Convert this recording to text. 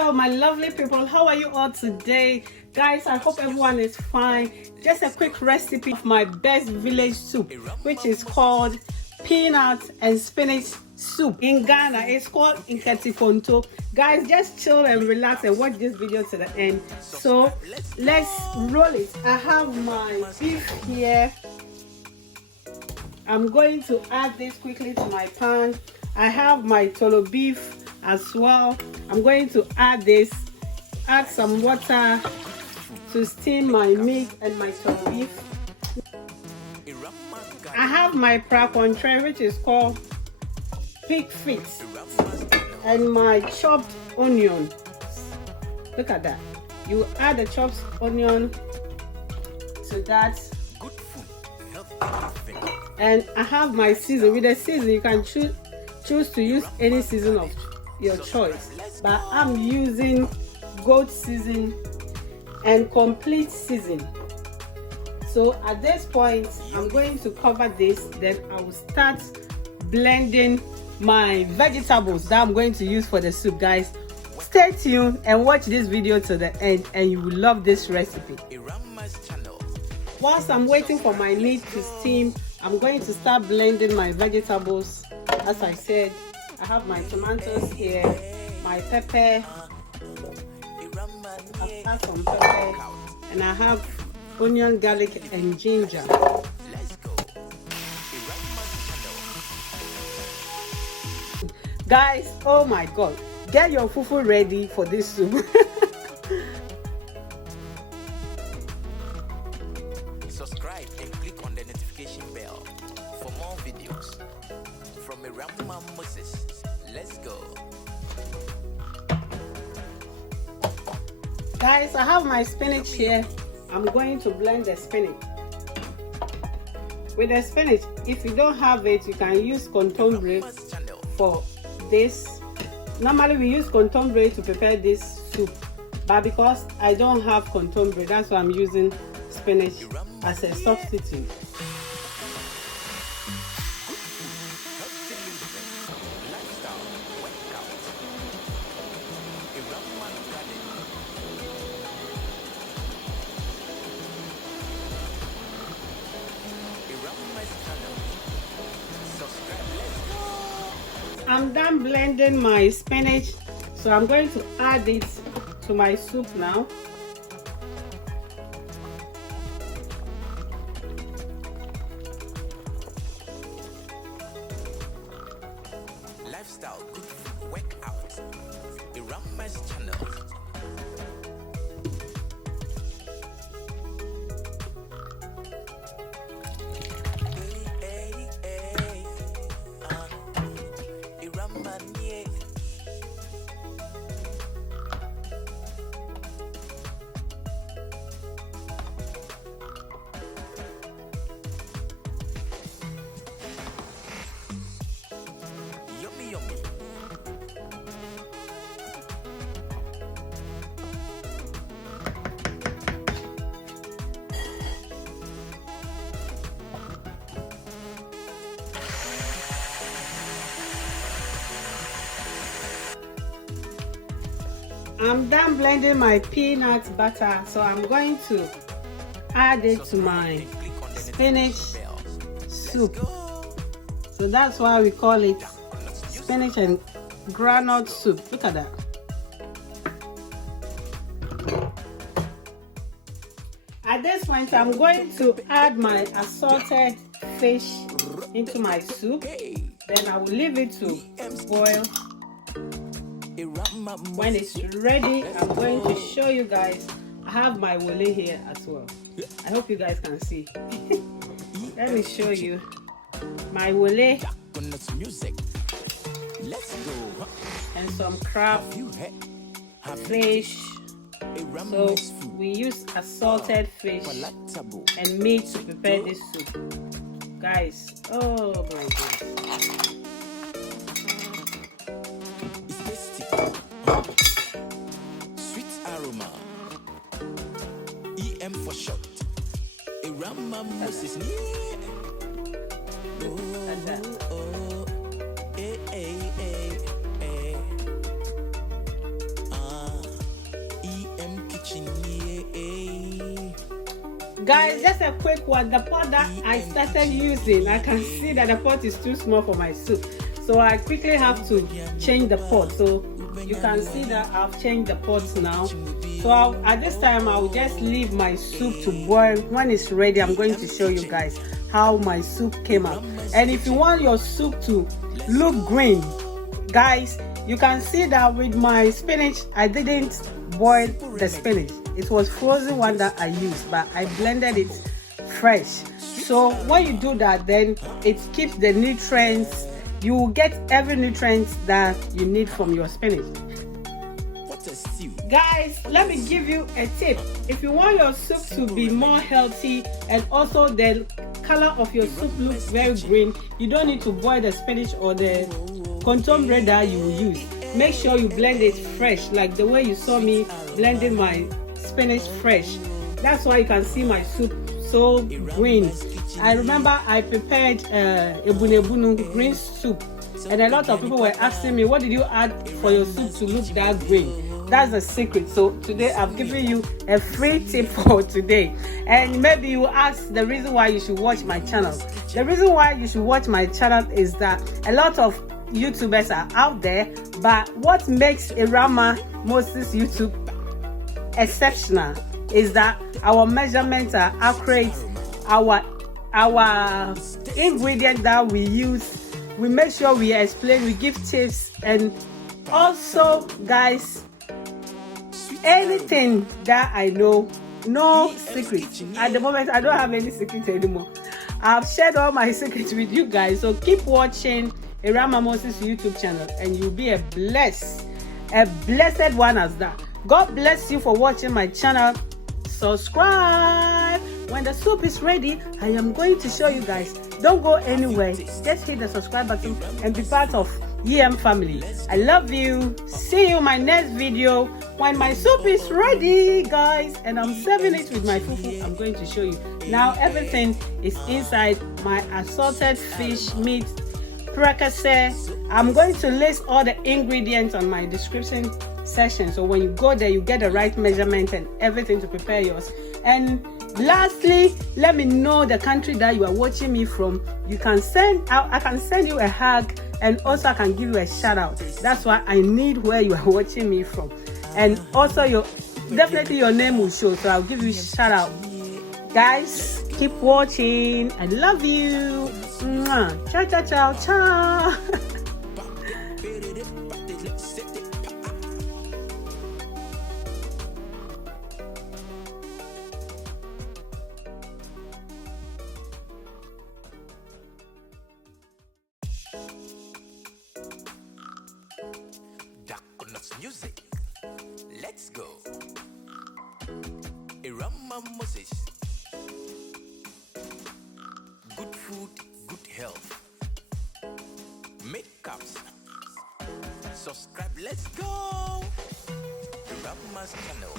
Hello my lovely people, how are you all today? Guys, I hope everyone is fine. Just a quick recipe of my best village soup, which is called peanut and spinach soup. In Ghana it's called Nkate-Konto. Guys, just chill and relax and watch this video to the end. So let's roll it. I have my beef here. I'm going to add this quickly to my pan. I have my tolo beef as well. I'm going to add this, add some water to steam my meat and my tolo beef. I have my Prekese, which is called pig feet, and my chopped onion. Look at that. You add the chopped onion to that. And I have my season. With the season, you can choose to use any season of your choice, but I'm using goat season and complete season. So at this point, I'm going to cover this, then I will start blending my vegetables that I'm going to use for the soup. Guys, stay tuned and watch this video to the end and you will love this recipe. Whilst I'm waiting for my meat to steam, I'm going to start blending my vegetables. As I said, I have my tomatoes here, my pepper, I've added some pepper, and I have onion, garlic, and ginger. Guys, oh my god, get your fufu ready for this soup. Subscribe and click on the notification bell for more videos from Moses. Let's go. Guys, I have my spinach here. I'm going to blend the spinach. With the spinach, if you don't have it, you can use contombre for this. Normally we use contombre to prepare this soup, but because I don't have contombre, that's why I'm using spinach as a substitute. I'm done blending my spinach, so I'm going to add it to my soup now. Lifestyle, good food, work out. Irama's channel. I'm done blending my peanut butter, so I'm going to add it to my spinach soup. So that's why we call it spinach and groundnut soup. Look at that. At this point, I'm going to add my assorted fish into my soup. Then I will leave it to boil. When it's ready, I'm going to show you guys. I have my wole here as well. I hope you guys can see. Let me show you my wole and some crab fish. So we use assorted fish and meat to prepare this soup. Guys, oh my goodness. For short, Moses. Guys, just a quick one. The pot that I started using, I can see that the pot is too small for my soup. So I quickly have to change the pot. So you can see that I've changed the pot now. So at this time, I'll just leave my soup to boil. When it's ready, I'm going to show you guys how my soup came out. And if you want your soup to look green, guys, you can see that with my spinach, I didn't boil the spinach. It was frozen one that I used, but I blended it fresh. So when you do that, then it keeps the nutrients. You will get every nutrient that you need from your spinach. Guys, let me give you a tip. If you want your soup to be more healthy and also the color of your soup looks very green, you don't need to boil the spinach or the kontom bread that you will use. Make sure you blend it fresh, like the way you saw me blending my spinach fresh. That's why you can see my soup so green. I remember I prepared ebunu green soup, and a lot of people were asking me, what did you add for your soup to look that green? That's the secret. So today I've given you a free tip for today. And maybe you ask the reason why you should watch my channel. The reason why you should watch my channel is that a lot of YouTubers are out there, but what makes Irama Moses YouTube exceptional is that our measurements are accurate. Our ingredient that we use, we make sure we explain, we give tips, and also, guys, anything that I know, no secret. At the moment, I don't have any secret anymore. I've shared all my secrets with you guys, so keep watching Irama Moses YouTube channel, and you'll be a blessed one as that. God bless you for watching my channel. Subscribe. When the soup is ready, I am going to show you guys. Don't go anywhere. Just hit the subscribe button and be part of EM family. I love you. See you in my next video when my soup is ready, guys, and I'm serving it with my fufu. I'm going to show you. Now everything is inside my assorted fish meat Prekese. I'm going to list all the ingredients on my description section, so when you go there, you get the right measurement and everything to prepare yours. And lastly, let me know the country that you are watching me from. You can I can send you a hug, and also I can give you a shout out. That's why I need where you are watching me from, and also definitely your name will show, so I'll give you a shout out. Guys, keep watching. I love you. Mwah. Ciao, ciao, ciao, ciao. Music. Let's go. Irama Moses. Good food, good health. Makeups. Subscribe. Let's go. Irama's channel.